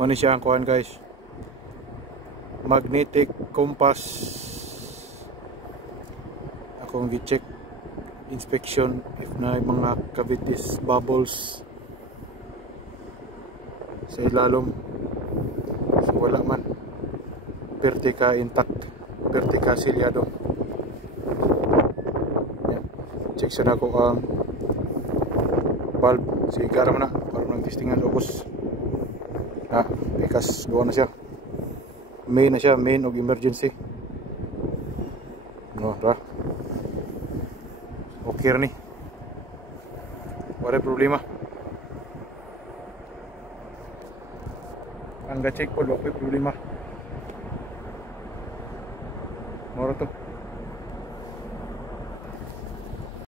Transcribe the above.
Ano siya ang kuhan guys, magnetic compass. Akong gi-check inspection if na mga cavities, bubbles sa ilalom. So wala man, vertica intact, vertica silyado. Yan. Check sa nako ang valve, sigar man na para nang testingan ubos na because doon na siya, main na siya, main og emergency no ra. Okay ni, wala problema. Ang ga-check po, wala problema. Moro to.